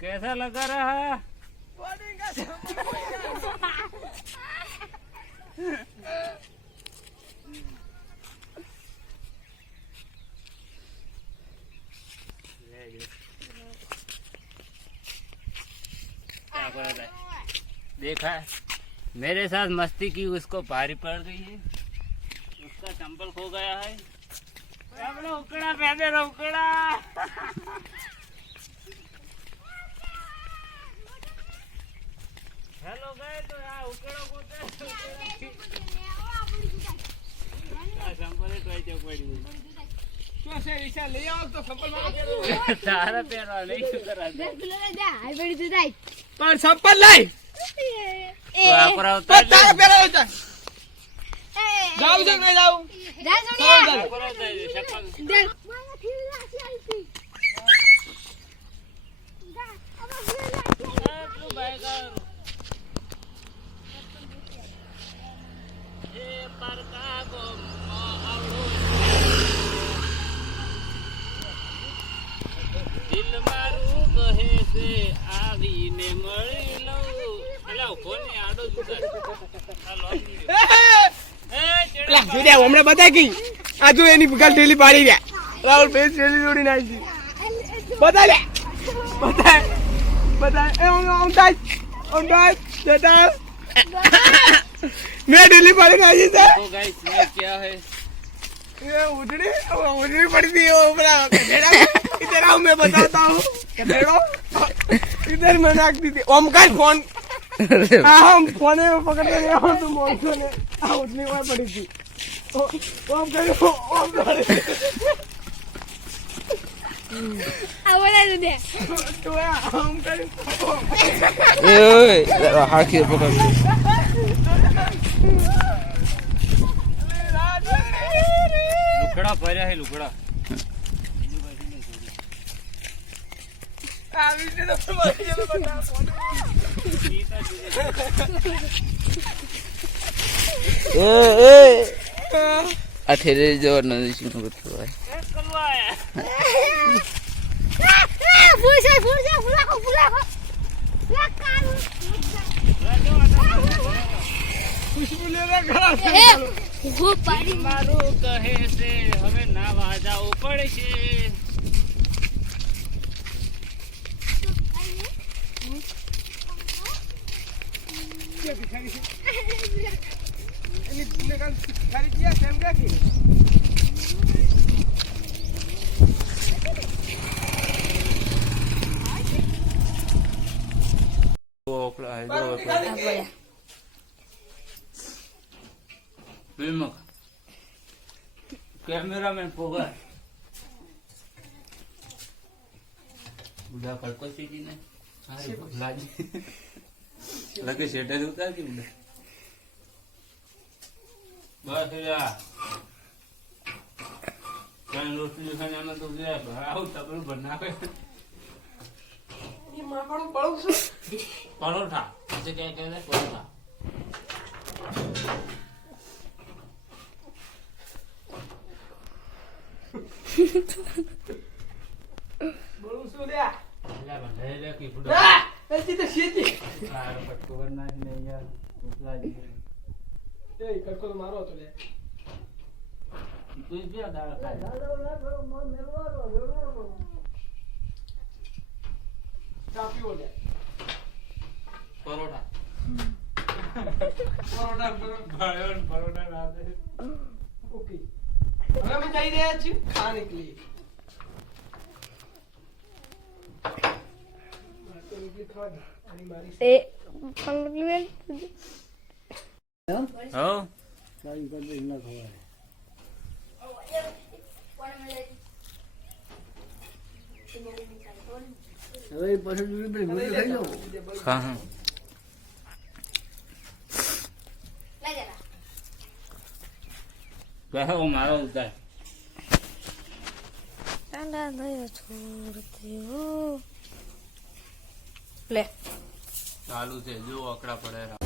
कैसा लगा रहा? देखा मेरे साथ मस्ती की, उसको भारी पड़ गई है, उसका चंपल खो गया है। उकड़ा पहने रहो, उकड़ा। हेलो गए तो यार उकड़ो को चंपल तो ऐसे पड़ी हुई। क्यों से ऐसा ले आओ तो चंपल मारो के सारा पैरवा नहीं करा दे जा आई बड़ी तो जाई पर चंपल लाई तो आपरा उतार तारा पैरवा होता जाओ जग नहीं जाओ जा सुनिए आपरा चप्पल दे माया फिर लासी आई थी जा अब फिर लासी तू भाईगा ए पर का को आवड़ो દિલ મારું કહે છે આવીને મળી લઉં અલા કોને આડો જુદા હાલો લા જોડે હમણે બતા ગઈ આ જો એની બગાલ ઢેલી પાડી રહ્યા રાહુલ ફેસ ઢેલી જોડી નાખી બતા લે બતા એ ઓન ટાઈ જતા मैं दिल्ली पड़ गई थी तो गाइस ये क्या है ये उधरी पड़ी थी वो बड़ा इधर आओ मैं बताता हूँ इधर मैं नाक दी थी ओम का फोन हम फोन में पकड़ के आओ तुम मौसो ने उठनी हुआ पड़ी थी ओम का बोला दे तो हम कर ए हाथी पकड़ लुकड़ा भर्या है लुकड़ा अठेरे जो नदी सिंह बतवा है મારું કહે છે હવે નાવા જાવું પડશે कैमरामैन पोगा बुढ़ा कड़को सीधी ने अरे लाजी लगे शेटा उतार के बुढ़ा बस या कहीं रोटी खाने में तो गया आओ तब बना पे ये मापड़ो परोठा ऐसे क्या कहते हैं परोठा बोलू सूर्या ला बंधेले की फुटो ऐसी तो सीधी यार पटकोवर ना नहीं यार उसला जी ए कटको तो मारो तो ले तू भी दाल खा दाल मन मेलवा चापी हो ले परोठा परोठा ला दे ओके હવે અમે જઈ રહ્યા છીએ ખાને કે लिए ए पलक ले हां काई कर दे ना खवा હવે પછી બે મુઠી ખાઈ લો હા હા લે જરા कहा वो मारो उधर ठंडा दया छोड़ते हो ले चालू थे जो अकड़ा पड़े रहा